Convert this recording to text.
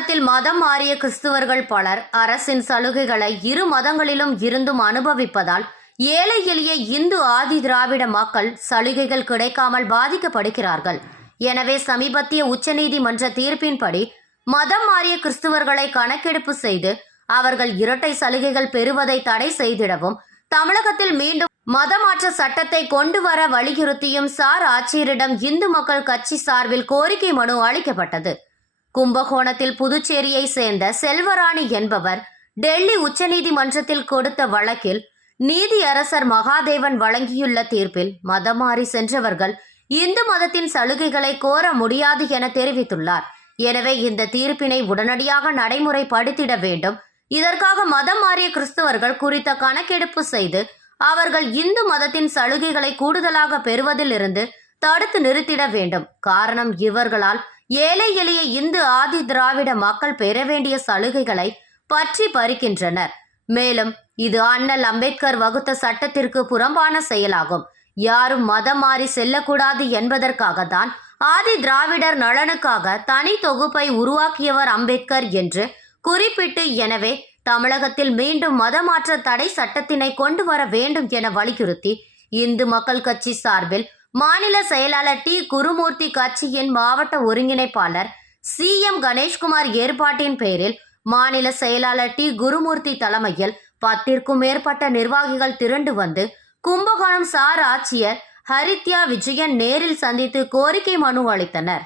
கும்பகோணத்தில் மதம் மாறிய கிறிஸ்துவர்கள் பலர் அரசின் சலுகைகளை இரு மதங்களிலும் இருந்தும் அனுபவிப்பதால் ஏழை எளிய இந்து ஆதி திராவிட மக்கள் சலுகைகள் கிடைக்காமல் பாதிக்கப்படுகிறார்கள். எனவே சமீபத்திய உச்சநீதிமன்ற தீர்ப்பின்படி மதம் மாறிய கிறிஸ்துவர்களை கணக்கெடுப்பு செய்து அவர்கள் இரட்டை சலுகைகள் பெறுவதை தடை செய்திடவும் தமிழகத்தில் மீண்டும் மதமாற்ற சட்டத்தை கொண்டு வர வலியுறுத்தியும் சார் ஆட்சியரிடம் இந்து மக்கள் கட்சி சார்பில் கோரிக்கை மனு அளிக்கப்பட்டது. கும்பகோணத்தில் புதுச்சேரியை சேர்ந்த செல்வராணி என்பவர் டெல்லி உச்சநீதிமன்றத்தில் கொடுத்த வழக்கில் நீதியரசர் மகாதேவன் வழங்கியுள்ள தீர்ப்பில் மதமாறி சென்றவர்கள் இந்து மதத்தின் சலுகைகளை கோர முடியாது என தெரிவித்துள்ளார். எனவே இந்த தீர்ப்பினை உடனடியாக நடைமுறைப்படுத்திட வேண்டும். இதற்காக மதம் மாறிய கிறிஸ்தவர்கள் குறித்த கணக்கெடுப்பு செய்து அவர்கள் இந்து மதத்தின் சலுகைகளை கூடுதலாக பெறுவதிலிருந்து தடுத்து நிறுத்திட வேண்டும். காரணம் இவர்களால் ஏழை எளிய இந்து ஆதி திராவிட மக்கள் பெற வேண்டிய சலுகைகளை பற்றி பறிக்கின்றனர். மேலும் இது அண்ணல் அம்பேத்கர் வகுத்த சட்டத்திற்கு புறம்பான செயலாகும். யாரும் மதம் மாறி செல்லக்கூடாது என்பதற்காக தான் ஆதி திராவிடர் நலனுக்காக தனி தொகுப்பை உருவாக்கியவர் அம்பேத்கர் என்று குறிப்பிட்டு எனவே தமிழகத்தில் மீண்டும் மதமாற்ற தடை சட்டத்தினை கொண்டு வர வேண்டும் என வலியுறுத்தி இந்து மக்கள் கட்சி சார்பில் மாநில செயலாளர் டி. குருமூர்த்தி கட்சியின் மாவட்ட ஒருங்கிணைப்பாளர் சி. எம். கணேஷ்குமார் ஏற்பாட்டின் பேரில் மாநில செயலாளர் டி. குருமூர்த்தி தலைமையில் பத்திற்கும் மேற்பட்ட நிர்வாகிகள் திரண்டு வந்து கும்பகோணம் சார் ஆட்சியர் ஹரித்யா விஜயன் நேரில் சந்தித்து கோரிக்கை மனு அளித்தனர்.